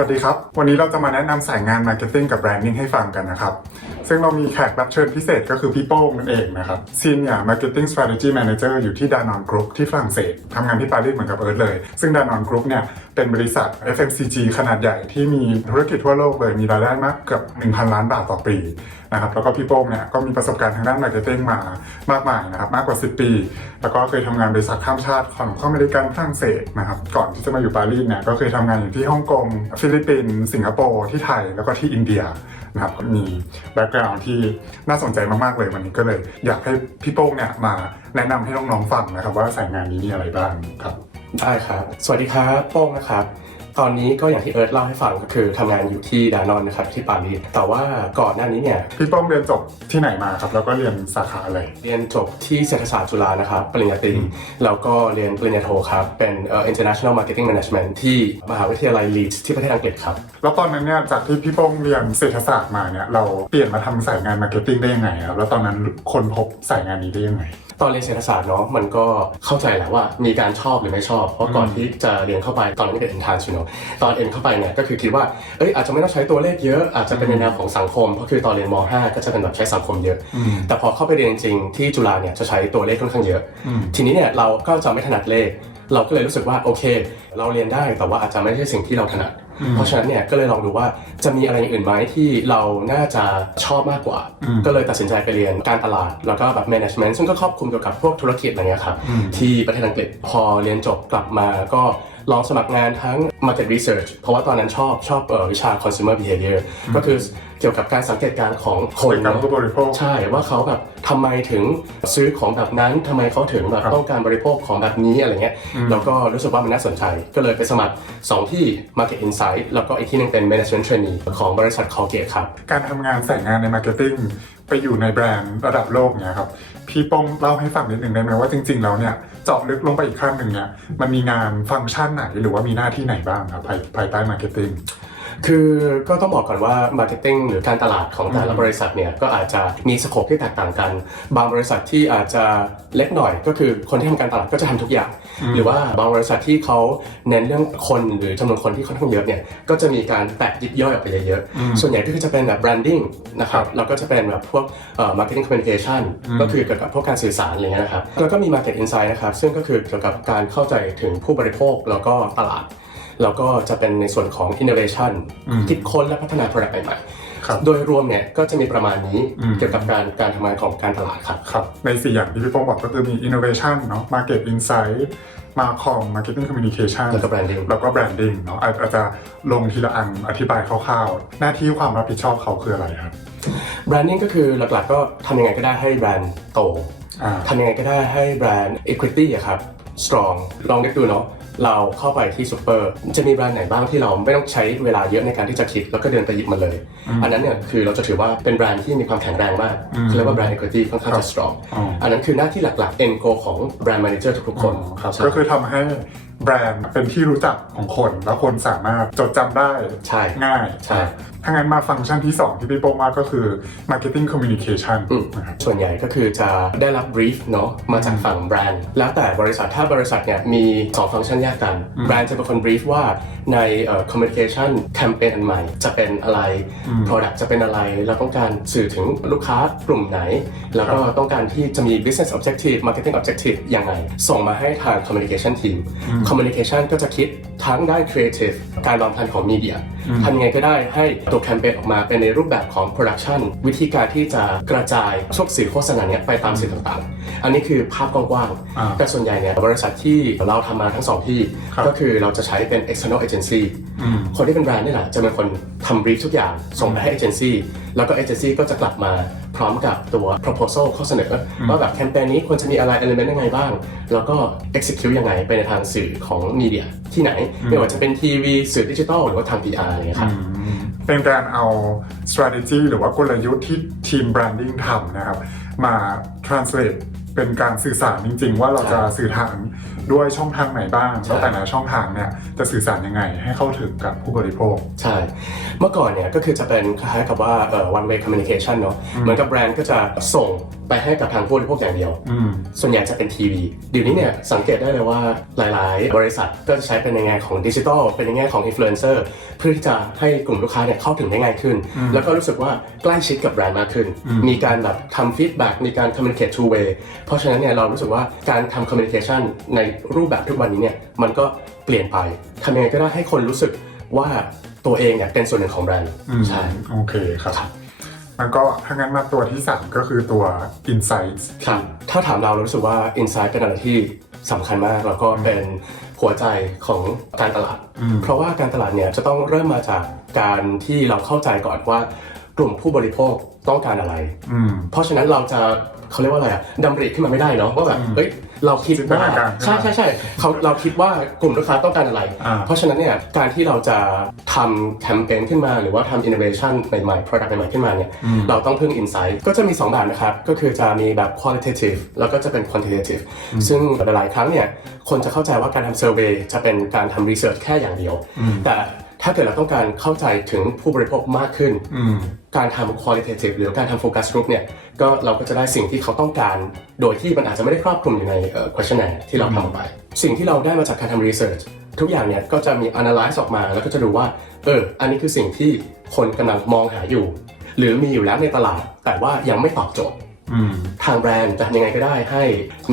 วัสดีครับ วันนี้เราจะมาแนะนำสายงานมาร์เก็ตติ้งกับแบรนดิ้งให้ฟังกันนะครับ ซึ่งเรามีแขกรับเชิญพิเศษก็คือพี่โป้งนั่นเองนะครับซีนเนี่ยมาร์เก็ตติ้งสตัทล์จี้แมเนจเจอร์อยู่ที่ดานอนกรุ๊ปที่ฝรั่งเศสทำงานที่ปารีสเหมือนกับเอิร์ธเลย ซึ่งดานอนกรุ๊ปเนี่ย เป็นบริษัท FMCG ขนาดใหญ่ที่มีธุรกิจทั่วโลกเลยมีรายได้มากเกือบ 1,000 ล้านบาทต่อปีนะครับแล้วก็พี่โป้งเนี่ยก็มีประสบการณ์ทางด้าน Marketing มามากมายนะครับมากกว่า 10 ปี แล้วก็เคยทำงานบริษัทข้ามชาติของอเมริกันฝรั่งเศสนะครับก่อนที่จะมาอยู่ปารีสเนี่ยก็เคยทำงานอยู่ที่ฮ่องกงฟิลิปปินส์สิงคโปร์ที่ไทยแล้วก็ที่อินเดียนะครับมีแบ็กกราวด์ที่น่าสนใจมากๆเลยวันนี้ก็เลย อยากให้พี่โป้งเนี่ยมาแนะนำให้น้องๆฟังนะครับว่าสายงานนี้มีอะไรบ้างครับ ได้ครับ สวัสดีครับโป้งนะครับ ตอนนี้ก็อย่างที่เอิร์ธเล่าให้ฟังก็คือทำงานอยู่ที่ดานอนนะครับที่ปารีสแต่ว่าก่อนหน้านี้เนี่ย พี่โป้งเรียนจบที่ไหนมาครับ แล้วก็เรียนสาขาอะไร เรียนจบที่เศรษฐศาสตร์จุฬานะครับ ปริญญาตรี แล้วก็เรียนปริญญาโทครับ เป็นเอ่อ international marketing management ที่มหาวิทยาลัยลีดส์ที่ประเทศอังกฤษครับ แล้วตอนนั้นเนี่ยจากที่พี่โป้งเรียนเศรษฐศาสตร์มาเนี่ยเราเปลี่ยนมาทำสายงานมาร์เก็ตติ้งได้ยังไงครับแล้วตอนนั้นคนพบสายงานนี้ได้ยังไง ตอนเรียนเศรษฐศาสตร์เนาะมันก็เข้าใจแหละว่ามีการชอบหรือไม่ชอบ เพราะก่อนที่จะเรียนเข้าไปตอนนั้นเป็น intern อยู่เนาะตอนเอ็นเข้าไปเนี่ยก็คือคิดว่าเอ้ยอาจจะไม่ต้องใช้ตัวเลขเยอะอาจจะเป็นในแนวของสังคม เพราะคือตอนเรียนม .5 ก็จะเป็นแบบใช้สังคมเยอะอืมแต่พอเข้าไปเรียนจริงที่จุฬาเนี่ยจะใช้ตัวเลขค่อนข้างเยอะอืมทีนี้เนี่ยเราก็จะไม่ถนัดเลข เราก็เลยรู้สึกว่าโอเค เราเรียนได้แต่ว่าอาจจะไม่ใช่สิ่งที่เราถนัด เพราะฉะนั้นเนี่ยก็เลยลองดูว่าจะมีอะไรอย่างอื่นไหมที่เราน่าจะชอบมากกว่าอืมก็เลยตัดสินใจไปเรียนการตลาดแล้วก็แบบ management ซึ่งก็ครอบคลุมเกี่ยวกับพวกธุรกิจอะไรเงี้ยครับอืมที่ประเทศอังกฤษพอเรียนจบกลับมาก็ ลองสมัครงานทั้ง market research เพราะว่าตอนนั้นชอบชอบเอ่อวิชา consumer behavior ก็คือเกี่ยวกับการสังเกตการณ์ของคนเกี่ยวกับเนอะผู้บริโภคใช่ว่าเขาแบบทำไมถึงซื้อของแบบนั้นทำไมเขาถึงแบบครับต้องการบริโภคของแบบนี้อะไรเงี้ยแล้วก็รู้สึกว่ามันน่าสนใจ ก็เลยไปสมัคร 2 ที่ Market Insight แล้วก็อีกที่หนึงเป็น Management Trainee ของบริษัท Colgate ครับ การทำงานสายงานในมาร์เก็ตติ้งไปอยู่ในแบรนด์ระดับโลกเนี่ยครับพี่โป้งเล่าให้ฟังนิดหนึ่งได้ไหมว่าจริง ๆ แล้วเนี่ย เจาะลึกลงไปอีกขั้นหนึ่งเนี่ยมันมีงานฟังก์ชันไหนหรือว่ามีหน้าที่ไหนบ้างครับภายภายใต้มาร์เก็ตติ้ง คือก็ต้องบอกก่อนว่า Marketing หรือการตลาดของแต่ละบริษัทเนี่ยก็อาจจะมีสโคปที่แตกต่างกัน บางบริษัทที่อาจจะเล็กหน่อยก็คือคนที่ทำการตลาดก็จะทำทุกอย่าง หรือว่าบางบริษัทที่เขาเน้นเรื่องคนหรือจำนวนคนที่ค่อนข้างเยอะเนี่ยก็จะมีการแตกยิบย่อยออกไปเยอะๆส่วนใหญ่ก็คือจะเป็นแบบ branding นะครับแล้วก็จะเป็นแบบพวกเอ่อ marketing communication ก็คือเกี่ยวกับพวกการสื่อสารอะไรเงี้ยนะครับแล้วก็มี market insight นะครับซึ่งก็คือเกี่ยวกับการเข้าใจถึงผู้บริโภคแล้วก็ตลาด แล้วก็จะเป็นในส่วนของ innovation คิดค้นและพัฒนา product ใหม่ครับๆโดยรวมเนี่ยก็จะมีประมาณนี้อืมเกี่ยวกับการการทำงานของการตลาดครับครับ ในสี่อย่างที่พี่โป้งบอกก็คือมี innovation เนาะ market insight marcom marketing communication แล้วก็ branding แล้วก็ branding เนาะอาจอาจจะลงทีละอันอธิบายคร่าวๆ หน้าที่ความรับผิดชอบเขาคืออะไรครับ branding ก็คือหลักๆก็ทำยังไงก็ได้ให้แบรนด์โตอ่าทำยังไงก็ได้ให้แบรนด์ equity อะครับ strong ลองนึกดูเนาะ เราเข้าไปที่ซูเปอร์จะมีแบรนด์ไหนบ้างที่เราไม่ต้องใช้เวลาเยอะในการที่จะคิดแล้วก็เดินไปหยิบมาเลย อันนั้นเนี่ยคือเราจะถือว่าเป็นแบรนด์ที่มีความแข็งแรงมากเขาเรียกว่าแบรนด์ equity ค่อนข้างจะ strong อ๋ออันนั้นคือหน้าที่หลักๆ end goal ของแบรนด์ manager ทุกๆคนครับใช่ก็คือทำให้แบรนด์เป็นที่รู้จักของคน แล้วคนสามารถจดจำได้ใช่ง่ายใช่ ถ้างั้นมาฟังก์ชันที่ 2 ที่พี่โป้งมาก็คือ marketing communication อืมนะครับ ส่วนใหญ่ก็คือจะได้รับ brief เนาะมาจากฝั่งแบรนด์ แล้วแต่บริษัทถ้าบริษัทเนี่ยมี 2 ฟังก์ชันแยกกัน แบรนด์จะเป็นคน brief ว่าในเอ่อ communication campaign อันใหม่ จะเป็นอะไร product จะเป็นอะไรเราต้องการสื่อถึงลูกค้ากลุ่มไหน แล้วก็ต้องการที่จะมี business objective marketing objective ยังไง ส่งมาให้ทาง communication team communication ก็จะคิดทั้งด้าน creative การวางแผนของ media ทำยังไงก็ได้ให้ตัวแคมเปญออกมาเป็นในรูปแบบของ production วิธีการที่จะกระจายพวกสื่อโฆษณาเนี้ยไปตามสื่อต่างๆ อันนี้คือภาพกว้างอ่าๆแต่ส่วนใหญ่เนี่ยบริษัทที่เราทำมาทั้งสองที่ครับก็คือเราจะใช้เป็น external agency คนที่เป็นแบรนด์นี่แหละจะเป็นคนทำ brief ทุกอย่างส่งไปให้เอเจนซี่แล้วก็เอเจนซี่ก็จะกลับมาพร้อมกับตัว proposal ข้อเสนออว่าแบบแคมเปญนี้ควรจะมีอะไร element ยังไงบ้าง แล้วก็ execute ยังไงไปในทางสื่อของมีเดียที่ไหน ไม่ว่าจะเป็นทีวีสื่อดิจิทัลหรือว่าทาง PR อะไรอย่างเงี้ยครับ เป็นการเอา strategy หรือว่ากลยุทธ์ที่ทีม branding ทำนะครับ มา translate เป็นการสื่อสารจริง ๆ ว่าเราจะสื่อสารด้วยช่องทางไหนบ้างแล้วแต่ละช่องทางเนี่ยจะสื่อสารยังไงให้เข้าถึงกับผู้บริโภค ใช่ เมื่อก่อนเนี่ยก็คือจะเป็นคล้ายๆกับว่าเอ่อ one way communication เนาะเหมือนกับแบรนด์ก็จะส่ง ไปให้กับทางผู้บริโภคอย่างเดียว อืม ส่วนใหญ่จะเป็นทีวีเดี๋ยวนี้เนี่ยสังเกตได้เลยว่าหลาย ๆ บริษัทก็จะใช้เป็นในแง่ของดิจิทัลเป็นในแง่ของอินฟลูเอนเซอร์เพื่อที่จะให้กลุ่มลูกค้าเนี่ยเข้าถึงได้ง่ายขึ้นแล้วก็รู้สึกว่าใกล้ชิดกับแบรนด์มากขึ้นมีการแบบทำฟีดแบ็กมีการ communicate two way เพราะฉะนั้นเนี่ยเรารู้สึกว่าการทำ communication ในรูปแบบทุกวันนี้เนี่ยมันก็เปลี่ยนไปทำยังไงก็ได้ให้คนรู้สึกว่าตัวเองเนี่ยเป็นส่วนหนึ่งของแบรนด์อืมใช่ โอเคครับ ครับ แล้วก็ถ้างั้นมาตัวที่ 3 ก็คือตัว insights ครับถ้าถามเราเรารู้สึกว่า Insight เป็นอะไรที่สำคัญมากแล้วก็เป็นหัวใจของการตลาดอืมเพราะว่าการตลาดเนี่ยจะต้องเริ่มมาจากการที่เราเข้าใจก่อนว่ากลุ่มผู้บริโภคต้องการอะไรอืมเพราะฉะนั้นเราจะเขาเรียกว่าอะไรอะดำริขึ้นมาไม่ได้เนาะว่าแบบเฮ้ย เราคิดจินตว่านาการใช่ใช่ใช่เขาเราคิดว่ากลุ่มลูกค้าต้องการอะไร อ่า เพราะฉะนั้นเนี่ยการที่เราจะทำแคมเปญขึ้นมาหรือว่าทำอินโนเวชันใหม่ๆ product ใหม่ๆขึ้นมาเนี่ยเราต้องพึ่ง insight ก็จะมี 2 แบบนะครับ ก็คือจะมีแบบ qualitative แล้วก็จะเป็น quantitative ซึ่งหลายๆครั้งเนี่ยคนจะเข้าใจว่าการทำ survey จะเป็นการทำ research แค่อย่างเดียว แต่ ถ้าเกิดเราต้องการเข้าใจถึงผู้บริโภคมากขึ้นอืมการทำ qualitative หรือการทำ focus group เนี่ยก็เราก็จะได้สิ่งที่เขาต้องการ โดยที่มันอาจจะไม่ได้ครอบคลุมอยู่ในเอ่อ questionnaire ที่เราทำออกไป สิ่งที่เราได้มาจากการทำ research ทุกอย่างเนี่ยก็จะมี analyze ออกมาแล้วก็จะดูว่าเอออันนี้คือสิ่งที่คนกำลังมองหาอยู่ หรือมีอยู่แล้วในตลาด แต่ว่ายังไม่ตอบโจทย์อืมทางแบรนด์จะทำยังไงก็ได้ให้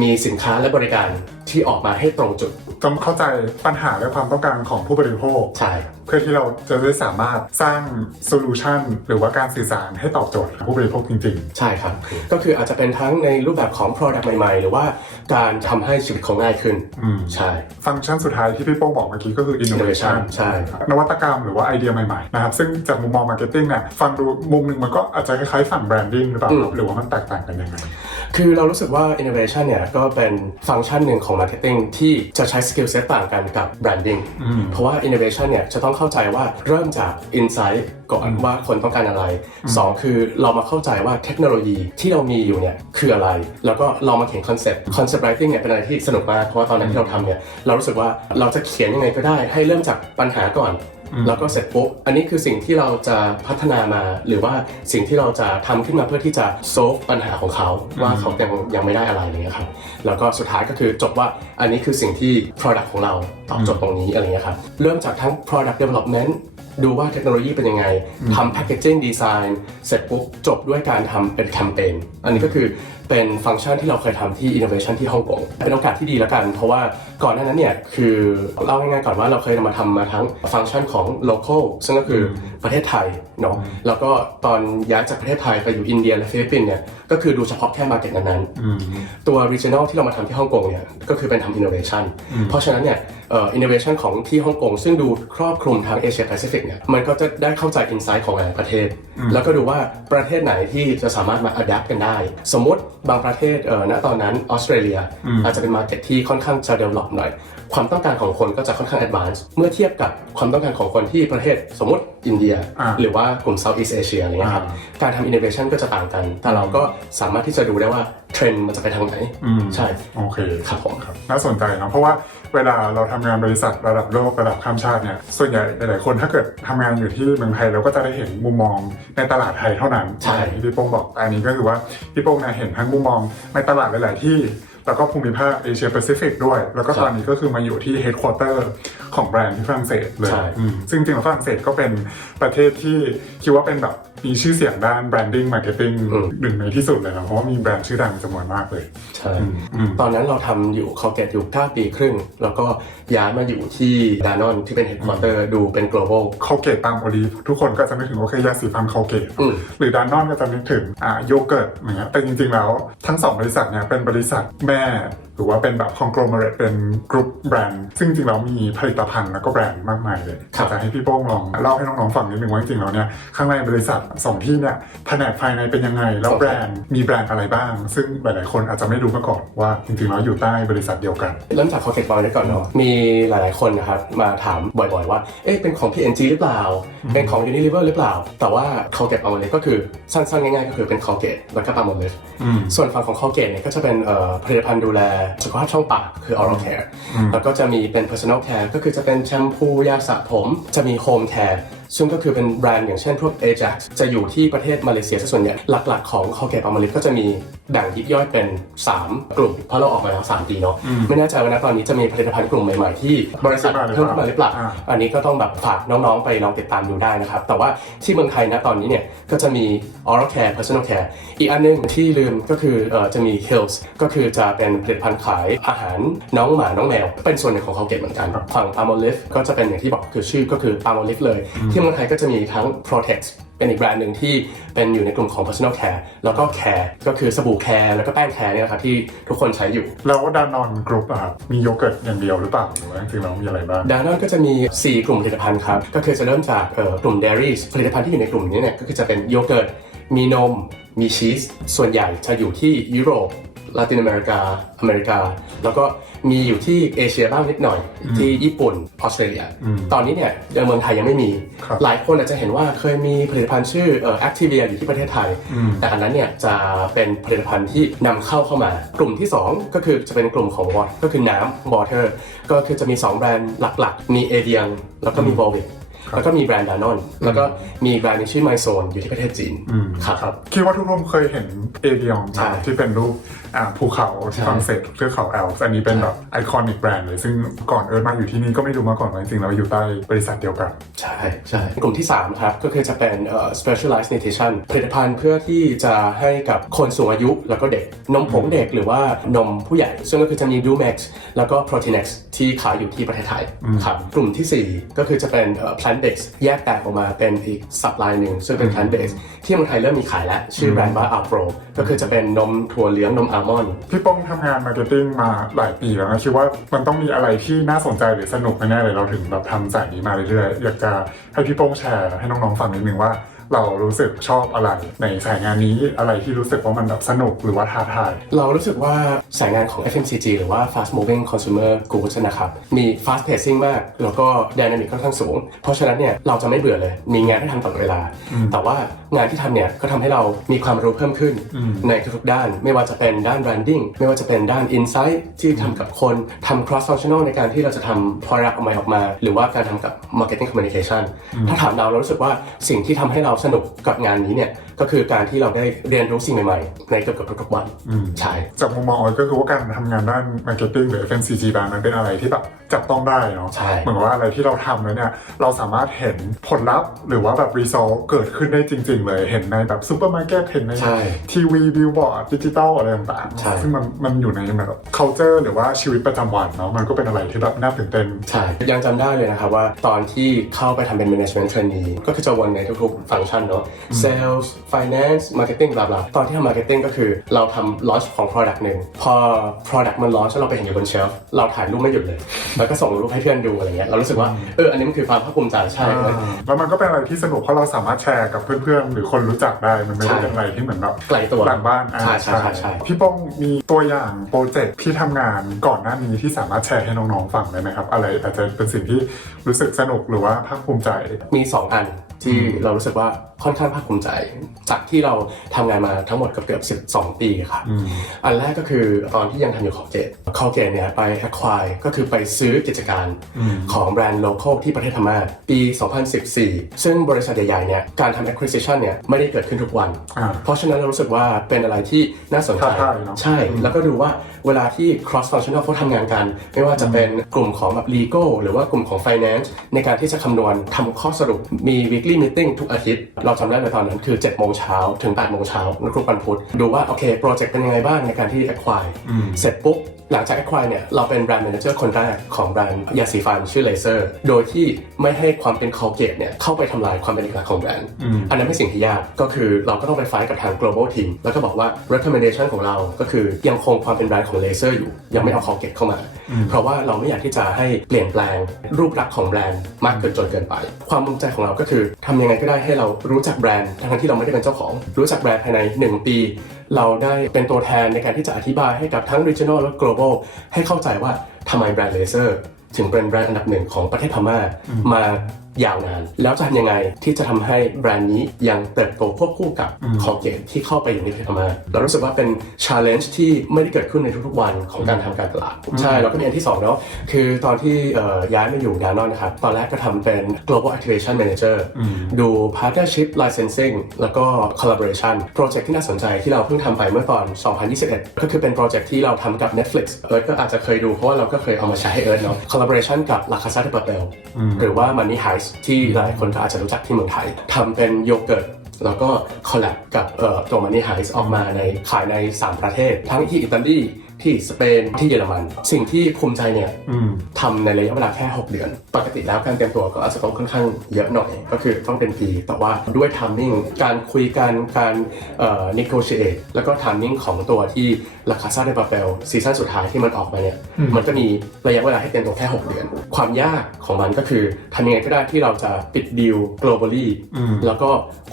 มีสินค้าและบริการ ที่ออกมาให้ตรงจุด ต้องเข้าใจปัญหาและความต้องการของผู้บริโภค ใช่ เพื่อที่เราจะได้สามารถสร้างโซลูชันหรือว่าการสื่อสารให้ตอบโจทย์ผู้บริโภคจริง ใช่ครับ ก็คืออาจจะเป็นทั้งในรูปแบบของ product ใหม่ ๆ หรือว่าการทำให้ชีวิตเขาง่ายขึ้นอืม ใช่ๆฟังก์ชันสุดท้ายที่พี่โป้งบอกเมื่อกี้ก็คือ innovation Innovation ใช่ นวัตกรรมหรือว่าไอเดียใหม่ๆนะครับซึ่งจากมุมมอง marketing เนี่ยฟังดูมุมหนึ่งมันก็อาจจะคล้ายๆฝั่ง branding หรือเปล่าครับหรือว่ามันแตกต่างกันยังไง คือเรารู้สึกว่า innovation เนี่ยก็เป็นฟังก์ชันหนึ่งของ marketing ที่จะใช้ skill set ต่างกันกับ branding เพราะว่า innovation เนี่ยจะต้องเข้าใจว่าเริ่มจาก insight ก่อนว่าคนต้องการอะไร 2 คือเรามาเข้าใจว่าเทคโนโลยีที่เรามีอยู่เนี่ยคืออะไร แล้วก็ลองมาเขียนคอนเซ็ปต์ concept writing เนี่ยเป็นอะไรที่สนุกมาก เพราะว่าตอนนั้นที่เราทำเนี่ยเรารู้สึกว่าเราจะเขียนยังไงก็ได้ให้เริ่มจากปัญหาก่อน แล้วก็เสร็จปุ๊บ อันนี้คือสิ่งที่เราจะพัฒนามา หรือว่าสิ่งที่เราจะทำขึ้นมาเพื่อที่จะ solve ปัญหาของเขาว่าเขายังยังไม่ได้อะไรอะไรเลยครับ แล้วก็สุดท้ายก็คือจบว่าอันนี้คือสิ่งที่ product ของเราตอบโจทย์ตรงนี้อะไรเงี้ยครับ เริ่มจากทั้ง product development ดูว่าเทคโนโลยีเป็นยังไงทำ packaging design เสร็จปุ๊บจบด้วยการทำเป็นแคมเปญอันนี้ก็คือเป็นฟังก์ชันที่เราเคยทำที่ innovation ที่ฮ่องกง เป็นโอกาสที่ดีแล้วกัน เพราะว่าก่อนหน้านั้นเนี่ยคือเล่าง่ายๆก่อนว่าเราเคยมาทำมาทั้งฟังก์ชันของ local ซึ่งก็คือประเทศไทยเนาะแล้วก็ตอนย้ายจากประเทศไทยไปอยู่อินเดียและฟิลิปปินส์เนี่ยก็คือดูเฉพาะแค่ market นั้นๆตัว regional ที่เรามาทำที่ฮ่องกงเนี่ยก็คือเป็นทำ innovation เพราะฉะนั้นเนี่ยเอ่อ innovation ของที่ฮ่องกงซึ่งดูครอบคลุมทางเอเชียแปซิฟิกเนี่ยมันก็จะได้เข้าใจ insight ของหลายๆประเทศ แล้วก็ดูว่าประเทศไหนที่จะสามารถมา adapt กันได้ สมมติ บางประเทศเอ่อณตอนนั้นออสเตรเลียอาจจะเป็น market ที่ค่อนข้างจะ develop หน่อย ความต้องการของคนก็จะค่อนข้าง advance เมื่อเทียบกับความต้องการของคนที่ประเทศสมมติ อินเดีย อ่าหรือว่ากลุ่ม Southeast Asia อะไรเงี้ยครับอ่การทำ innovation ก็จะต่างกัน แต่เราก็สามารถที่จะดูได้ว่าเทรนด์มันจะไปทางไหน อืม ใช่ โอเค ครับผม ครับน่าสนใจเนาะเพราะว่าเวลาเราทำงานบริษัทระดับโลกระดับข้ามชาติเนี่ยส่วนใหญ่หลายๆคนถ้าเกิดทำงานอยู่ที่เมืองไทยเราก็จะได้เห็นมุมมองในตลาดไทยเท่านั้นใช่ อย่างที่พี่โป้งบอกแต่อันนี้ก็คือว่าพี่โป้งเนี่ยเห็นทั้งมุมมองในตลาดหลาย ๆ ที่ แล้วก็ภูมิภาคเอเชียแปซิฟิกด้วย แล้วก็ตอนนี้ก็คือมาอยู่ที่เฮดค q u เตอร์ของแบรนด์ที่ฝรั่งเศสเลยใช่อืมซึ่งจริงๆแล้วฝรั่งเศสก็เป็นประเทศที่คิดว่าเป็นแบบมีชื่อเสียงด้านแบรนดิ้งมาร์เก็ตติ้งหนึ่งในที่สุดเลยนะเพราะว่ามีแบรนด์ชื่อดังจำนวนมากเลย ใช่อืมตอนนั้นเราทำอยู่คอเกตอยู่ 9 ปีครึ่ง แล้วก็ย้ายมาอยู่ที่ดานอนที่เป็น headquarter ดูเป็น global คอลเกตตามโอลีฟทุกคนก็จะนึกถึงโอเคยาสีฟันคอลเกตอืมหรือดานนอนก็จะนึกถึงอ่าโยเกิร์ตอย่างเงี้ยแต่จริงๆแล้วทั้งสองบริษัทเนี่ยเป็นบริษัทแ Yeah. หรือว่าเป็นแบบคอนโกลเมเรตเป็นกรุ๊ปแบรนด์ซึ่งจริงๆแล้วมีผลิตภัณฑ์แล้วก็แบรนด์มากมายเลยครับอยากจะให้พี่โป้งลองเล่าให้น้องๆฟังนิดนึงว่าจริงๆแล้วเนี่ยข้างในบริษัทสองที่เนี่ยแผนกภายในเป็นยังไง แล้วแบรนด์มีแบรนด์อะไรบ้าง ซึ่งหลายๆคนอาจจะไม่รู้มาก่อนว่าจริงๆแล้วอยู่ใต้บริษัทเดียวกัน เริ่มจากคอเกตบอลนี้ก่อนเนาะมีหลายๆคนนะครับมาถามบ่อยๆว่าเอ๊ะเป็นของ P&G หรือเปล่า เป็นของ Unilever หรือเปล่า แต่ว่าคอเกตบอลนี้ก็คือสั้นๆง่ายๆก็คือเป็นคอเกตแล้วก็ปาโมเลฟอืมส่วนฝั่งของคอเกตเนี่ยก็จะเป็นเอ่อผลิตภัณฑ์ดูแลสุขภาพช่องปากคือ oral care แล้วก็จะมีเป็น personal care ก็คือจะเป็นแชมพูยาสระผม จะมี home care ซึ่งก็คือเป็นแบรนด์อย่างเช่นพวก Ajax จะอยู่ที่ประเทศมาเลเซียซะส่วนใหญ่ หลักๆของ Colgate Palmolive ก็จะมีแบ่งยิบย่อยเป็น 3 กลุ่ม เพราะเราออกมาแล้ว 3 ปีเนาะไม่แน่ใจว่านะตอนนี้จะมีผลิตภัณฑ์กลุ่มใหม่ๆ ที่บริษัทเพิ่เพิ่มมขึ้ขึ้นนมามาหหรืรืออเปเปล่าล่าอ่าอันนี้ก็ต้องแบบฝากน้องๆไปลองติดตามดูได้นะครับ แต่ว่าที่เมืองไทยนะตอนนี้เนี่ยก็จะมี oral care personal care อีกอันหนึงที่ลืมก็คือเอ่อจะมี Hills ก็คือจะเป็นผลิตภัณฑ์ขายอาหารน้องหมาน้องแมว เป็นส่วนหนึ่งของ Colgate เหมือนกันฝั่ง Palmolive ก็จะเป็นอย่างที่บอกคือชื่อก็คือ Palmolive เลยที่เมืองไทยก็จะมีทั้ง Protex เป็นอีกแบรนด์หนึ่งที่เป็นอยู่ในกลุ่มของ personal care แล้วก็ care ก็คือสบู่ care แล้วก็แป้ง care เนี่ยนะครับที่ทุกคนใช้อยู่ แล้วดานอนกรุ๊ปอะครับมีโยเกิร์ตอย่างเดียวหรือเปล่าหรือว่าจริงๆแล้วมีอะไรบ้าง ดานอนก็จะมี 4 กลุ่มผลิตภัณฑ์ครับ ก็คือจะเริ่มจากเอ่อกลุ่ม dairies ผลิตภัณฑ์ที่อยู่ในกลุ่มนี้เนี่ยก็คือจะเป็นโยเกิร์ตมีนม มีชีส ส่วนใหญ่จะอยู่ที่ยุโรป ลาตินอเมริกา อเมริกา แล้วก็มีอยู่ที่เอเชียบ้างนิดหน่อย ที่ญี่ปุ่น ออสเตรเลีย ตอนนี้เนี่ยในเมืองไทยยังไม่มีครับหลายคนอาจจะเห็นว่าเคยมีผลิตภัณฑ์ชื่อเอ่อ Activia อยู่ที่ประเทศไทย แต่อันนั้นเนี่ยจะเป็นผลิตภัณฑ์ที่นำเข้าเข้ามากลุ่มที่ 2 ก็คือจะเป็นกลุ่มของ water ก็คือน้ำ water ก็คือจะมี 2 แบรนด์หลักๆ มี a v i a n แล้วก็มี v o l v i c แล้วก็มีแบรนด์ดานอนแล้วก็มีแบรนด์หนึงชื่อ MyZone อยู่ที่ประเทศจีนครับครับคิดว่าทุกคนเคยเห็นเอเวียงใช่ที่เป็นรูปอ่าภูเขาที่ใช่ฝรั่งเศสเทือกเขาแอลป์อันนี้เป็นแบบไอคอนิกแบรนด์เลย ซึ่งก่อนเอิร์ธมาอยู่ที่นี่ก็ไม่รู้มาก่อนว่าจริงๆเราอยู่ใต้บริษัทเดียวกัน ใช่ใช่กลุ่มที่ 3 ครับ ก็คือจะเป็นเอ่อ specialized nutrition ผลิตภัณฑ์เพื่อที่จะให้กับคนสูงอายุแล้วก็เด็กนมผงเด็กหรือว่านมผู้ใหญ่ ซึ่งก็คือจะมี Dumex แล้วก็ Protein-X ที่ขายอยู่ที่ประเทศไทยครับกลุ่มทีสี่4 ก็คือจะเป็นเอ่อ plant based แยกแตกออกมาเป็นอีก subline หนึ่งซึ่งเป็น plant based ที่เมืองไทยเริ่มมีขายแล้ว ชื่อแบรนด์ว่า Alpro ก็คือจะเป็นนมถั่วเหลืองนมอัลมอนด์พี่ป้องทำงานมาร์เก็ตติ้งมาหลายปีแล้วนะคิดว่ามันต้องมีอะไรที่น่าสนใจหรือสนุกแน่ๆเลยเราถึงแบบทำสายนี้มาเรื่อยๆอยากจะให้พี่โป้งแชร์ให้น้องๆฟังนิดนึงว่า เรารู้สึกชอบอะไรในสายงานนี้อะไรที่รู้สึกว่ามันแบบสนุกหรือว่าท้าทาย เรารู้สึกว่าสายงานของ FMCG หรือว่า fast moving consumer goods นะครับ มี fast pacing มาก แล้วก็ dynamic ค่อนข้างสูง เพราะฉะนั้นเนี่ยเราจะไม่เบื่อเลย มีงานให้ทำตลอดเวลา แต่ว่างานที่ทำเนี่ยก็ทำให้เรามีความรู้เพิ่มขึ้นในทุกๆด้าน ไม่ว่าจะเป็นด้าน branding ไม่ว่าจะเป็นด้าน insight ที่ทำกับคนทำ cross functional ในการที่เราจะทำ product ออกมาออกมา หรือว่าการทำกับ marketing communication ถ้าถามเราเรารู้สึกว่าสิ่งที่ทำให้เราสนุกกับงานนี้เนี่ยก็คือการที่เราได้เรียนรู้สิ่งใหม่ๆ ในเกือบๆทุกๆวันใช่ จากมุมมองออยก็คือว่าการทำงานด้าน Marketing หรือ FMCG บางมันเป็นอะไรที่แบบจับต้องได้เนาะใช่ เหมือนว่าอะไรที่เราทำแล้วเนี่ย เราสามารถเห็นผลลัพธ์ หรือว่าแบบ result เกิดขึ้นได้จริง ๆ เลยเห็นในแบบซูเปอร์มาร์เก็ตเห็นใน ใช่ ทีวีบิลบอร์ดดิจิตอลอะไรต่างใช่ ๆ ซึ่งมันมันอยู่ในแบบ culture หรือว่าชีวิตประจำวันเนาะมันก็เป็นอะไรที่แบบน่าตื่นเต้น ใช่ ยังจำได้เลยนะครับว่าตอนที่เข้าไปทำเป็น management trainee ก็คือจะวนในทุกๆ ฟังก์ชันเนาะ sales finance marketing บลาบลาตอนที่ทำ marketing ก็คือเราทำ launch ของ product หนึ่งพอ product มัน launch แล้วเราไปเห็นอยู่บน shelf เราถ่ายรูปไม่หยุดเลย แล้วก็ส่งรูปให้เพื่อนดูอะไรเงี้ยเรารู้สึกว่าเอออันนี้มันคือความภาคภูมิใจใช่เลยแล้วมันก็เป็นอะไรที่สนุกเพราะเราสามารถแชร์กับเพื่อนๆ หรือคนรู้จักได้มันไม่ได้ใช่เป็นอะไรที่เหมือนแบบไกลตัวหลังบ้านอ่าใช่ใช่ใช่ใช่พี่ป้องมีตัวอย่างโปรเจกต์ที่ทำงานก่อนหน้านี้ที่สามารถแชร์ให้น้องๆฟังได้ไหมครับอะไรอาจจะเป็นสิ่งที่รู้สึกสนุกหรือว่าภาคภูมิใจมี 2 อันที่เรารู้สึกว่าค่อนข้างภาคภูมิใจ จากที่เราทำงานมาทั้งหมดเกือบๆ12 ปีครับอันแรกก็คือตอนที่ยังทำอยู่คอเกตคอเกตเนี่ยไป acquire ก็คือไปซื้อกิจการของแบรนด์ local ที่ประเทศพม่าปี 2014 ซึ่งบริษัทใหญ่ๆเนี่ยการทำ acquisition เนี่ยไม่ได้เกิดขึ้นทุกวันอ่าเพราะฉะนั้นเรารู้สึกว่าเป็นอะไรที่น่าสนใจท้าทายเนอะใช่ แล้วก็ดูว่าเวลาที่ cross functional เขาทำงานกัน ไม่ว่าจะเป็นกลุ่มของแบบ legal หรือว่ากลุ่มของ finance ในการที่จะคำนวณทำข้อสรุปมี weekly meeting ทุกอาทิตย์เราจำได้เลยตอนนั้นคือ7โมงเช้าถึง8โมงเช้าทุกวันพุธดูว่าโอเคโปรเจกต์เป็นยังไงบ้างในการที่ acquire เสร็จปุ๊บหลังจาก acquire เนี่ยเราเป็นแบรนด์ manager คนแรกของแบรนด์ยาสีฟันชื่อ Laser โดยที่ไม่ให้ความเป็น Colgate เนี่ยเข้าไปทำลายความเป็นเอกลักษณ์ของแบรนด์อันนั้นเป็นสิ่งที่ยากก็คือเราก็ต้องไปไฟท์กับทาง global team แล้วก็บอกว่า recommendation ของเราก็คือยังคงความเป็นแบรนด์ของ Laser อยู่ยังไม่เอา Colgate เข้ามา เพราะว่าเราไม่อยากที่จะให้เปลี่ยนแปลงรูปลักษณ์ของแบรนด์มากเกินจนเกินไป ความภูมิใจของเราก็คือทำยังไงก็ได้ให้เรารู้จักแบรนด์ทั้งๆที่เราไม่ได้เป็นเจ้าของ รู้จักแบรนด์ภายใน 1 ปี เราได้เป็นตัวแทนในการที่จะอธิบายให้กับทั้ง regional และ global ให้เข้าใจว่าทำไมแบรนด์ Laser ถึงเป็นแบรนด์อันดับหนึ่งของประเทศพม่ามา ยาวนาน แล้วจะทำยังไงที่จะทำให้แบรนด์นี้ยังเติบโตควบคู่กับอืมคอเกตที่เข้าไปอยู่ในประเทศพม่าเรารู้สึกว่าเป็น challenge ที่ไม่ได้เกิดขึ้นในทุกๆวันของการทำการตลาด ใช่ แล้วก็มีอันที่สองเนาะคือตอนที่เอ่อย้ายมาอยู่ดานอนนะครับ ตอนแรกก็ทำเป็น global activation manager อืมดู partnership licensing แล้วก็ collaboration โปรเจกต์ที่น่าสนใจที่เราเพิ่งทำไปเมื่อตอน 2021 ก็คือเป็นโปรเจกต์ที่เราทำกับ Netflix เอิร์ธก็อาจจะเคยดูเพราะว่าเราก็เคยเอามาใช้ให้เอิร์ธเนาะ collaboration กับ La Casa de Papel อืมหรือว่า Money Heist ที่หลายคนก็อาจจะรู้จักที่เมืองไทยทำเป็นโยเกิร์ตแล้วก็คอลแลบกับตัว Money Heist ออกมาในขายใน 3 ประเทศ ทั้งที่อิตาลี ที่สเปนที่เยอรมัน สิ่งที่ภูมิใจเนี่ยอืมทำในระยะเวลาแค่ 6 เดือน ปกติแล้วการเตรียมตัวก็อาจจะต้องค่อนข้างเยอะหน่อย ก็คือต้องเป็นปีแต่ว่าด้วยทัมมิ่งการคุยกันการเอ่อ negotiate แล้วก็ทัมมิ่งของตัวที่ราคาซาเดปาเปลซีซั่นสุดท้ายที่มันออกมาเนี่ยอืมมันก็มีระยะเวลาให้เตรียมตัวแค่ 6 เดือน ความยากของมันก็คือทำยังไงก็ได้ที่เราจะปิดดีล globally อืมแล้วก็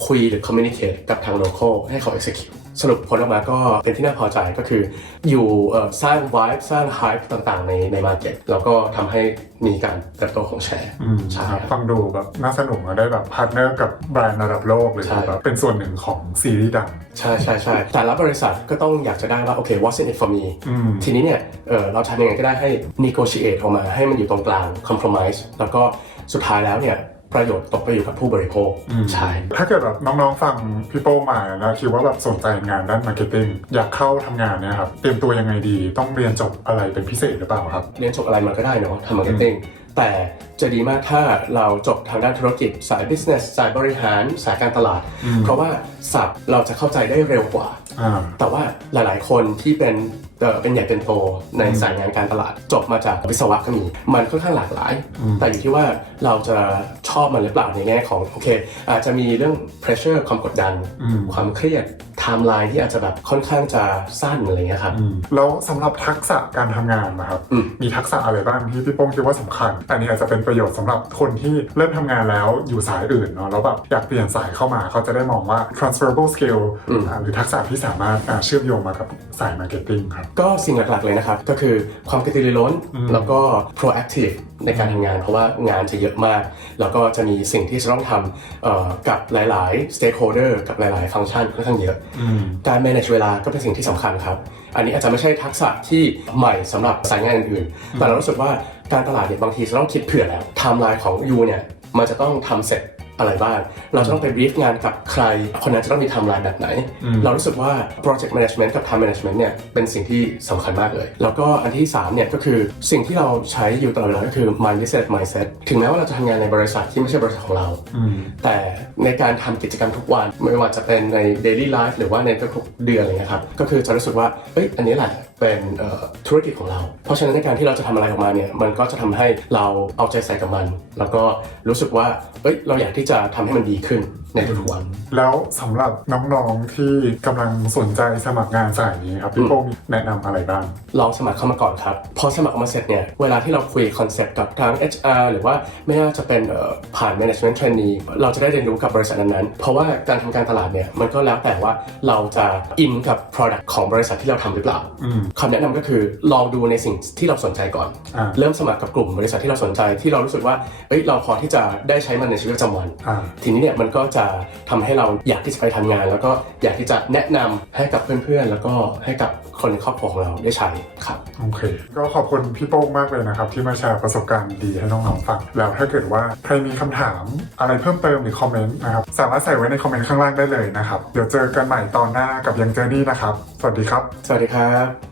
คุยหรือ communicate กับทาง local ให้เขา execute สรุปผลออกมาก็เป็นที่น่าพอใจก็คือ อยู่เอ่อสร้าง vibe สร้าง hype ต่างๆ ในใน market แล้วก็ทำให้มีการเติบโตของแชร์อืมใช่ครับครับฟังดูแบบน่าสนุกอะได้แบบพาร์ทเนอร์กับแบรนด์ระดับโลกหรือใช่แบบเป็นส่วนหนึ่งของซีรีส์ดัง ใช่ใช่ใช่แต่ละบริษัทก็ต้องอยากจะได้ว่า โอเค what's in it for me อืมทีนี้เนี่ยเอ่อเราทำยังไงก็ได้ให้ negotiate ออกมาให้มันอยู่ตรงกลาง compromise แล้วก็สุดท้ายแล้วเนี่ย ประโยชน์ตกไปอยู่กับผู้บริโภค อืมใช่ ถ้าเกิดแบบน้องๆฟังพี่โป้มาแล้วคิดว่าแบบสนใจงานด้านมาร์เก็ตติ้งอยากเข้าทำงานเนี่ยครับเตรียมตัวยังไงดี ต้องเรียนจบอะไรเป็นพิเศษหรือเปล่าครับ เรียนจบอะไรมันก็ได้เนาะทำมาร์เก็ตติ้งแต่จะดีมากถ้าเราจบทางด้านธุรกิจสาย business สายบริหารสายการตลาดอืมเพราะว่าศัพท์เราจะเข้าใจได้เร็วกว่าอ่าแต่ว่าหลายๆ คนที่เป็นเอ่อเป็นใหญ่เป็นโตในสายงานการตลาดจบมาจากวิศวะก็มีมันค่อนข้างหลากหลายอืมแต่อยู่ที่ว่าเราจะชอบมันหรือเปล่าในแง่ของโอเค อาจจะมีเรื่อง pressure ความกดดันอืมความเครียด timeline ที่อาจจะแบบค่อนข้างจะสั้นอะไรเงี้ยครับอืมแล้วสำหรับทักษะการทำงานนะครับอืมมีทักษะอะไรบ้างที่พี่โป้งคิดว่าสำคัญ อันนี้อาจจะเป็นประโยชน์สำหรับคนที่เริ่มทำงานแล้วอยู่สายอื่นเนาะแล้วแบบอยากเปลี่ยนสายเข้ามาเขาจะได้มองว่า transferable skill อืมอ่าหรือทักษะที่สามารถอ่าเชื่อมโยงมากับสาย marketing ครับก็สิ่งหลักๆเลยนะครับ ก็คือความกระตือรือร้นอืมแล้วก็ proactive ในการทำงานเพราะว่างานจะเยอะมาก แล้วก็จะมีสิ่งที่จะต้องทำเอ่อกับหลาย ๆ stakeholder กับหลาย ๆ ฟังก์ชันค่อนข้างเยอะอืมการ manage เวลาก็เป็นสิ่งที่สำคัญครับ อันนี้อาจจะไม่ใช่ทักษะที่ใหม่สำหรับสายงานอื่นๆแต่เรารู้สึกว่า การตลาดเนี่ยบางทีจะต้องคิดเผื่อแล้วไทม์ไลน์ของยูเนี่ยมันจะต้องทำเสร็จอะไรบ้าง เราจะต้องไป brief งานกับใคร คนนั้นจะต้องมีไทม์ไลน์แบบไหนอืมเรารู้สึกว่า project management กับ time management เนี่ยเป็นสิ่งที่สำคัญมากเลย แล้วก็อันที่3เนี่ยก็คือสิ่งที่เราใช้อยู่ตลอดเวลาก็คือ mindset mindset ถึงแม้ว่าเราจะทำงานในบริษัทที่ไม่ใช่บริษัทของเราอืมแต่ในการทำกิจกรรมทุกวัน ไม่ว่าจะเป็นใน daily life หรือว่าในทุกๆเดือนอะไรเงี้ยครับ ก็คือจะรู้สึกว่าเอ้ยอันนี้แหละ เป็นธุรกิจของเรา เพราะฉะนั้นในการที่เราจะทำอะไรออกมาเนี่ยมันก็จะทำให้เราเอาใจใส่กับมันแล้วก็รู้สึกว่าเอ้ยเราอยากที่จะทำให้มันดีขึ้นในทุกๆวัน แล้วสำหรับน้องๆที่กำลังสนใจสมัครงานสายนี้ครับพี่โป้งมีแนะนำอะไรบ้างลองสมัครเข้ามาก่อนครับ พอสมัครออกมาเสร็จเนี่ยเวลาที่เราคุยคอนเซปต์กับทาง HR หรือว่าไม่ว่าจะเป็นเอ่อผ่าน management trainee เราจะได้เรียนรู้กับบริษัทนั้นๆเพราะว่าการทำการตลาดเนี่ยมันก็แล้วแต่ว่าเราจะอินกับ product ของบริษัทที่เราทำหรือเปล่าอืมคำแนะนำก็คือลองดูในสิ่งที่เราสนใจก่อนอ่าเริ่มสมัครกับกลุ่มบริษัทที่เราสนใจที่เรารู้สึกว่า เอ้ยเราพอที่จะได้ใช้มันในชีวิตประจำวัน อ่า ทีนี้เนี่ยมันก็จะทำให้เราอยากที่จะไปทำงาน แล้วก็อยากที่จะแนะนำให้กับเพื่อนๆ แล้วก็ให้กับคนในครอบครัวของเราได้ใช้ครับ โอเค ก็ขอบคุณพี่โป้งมากเลยนะครับ ที่มาแชร์ประสบการณ์ดีให้น้องๆฟัง แล้วถ้าเกิดว่าใครมีคำถามอะไรเพิ่มเติมหรือคอมเมนต์นะครับสามารถใส่ไว้ในคอมเมนต์ข้างล่างได้เลยนะครับ เดี๋ยวเจอกันใหม่ตอนหน้ากับยังเจอนี่นะครับ สวัสดีครับ สวัสดีครับ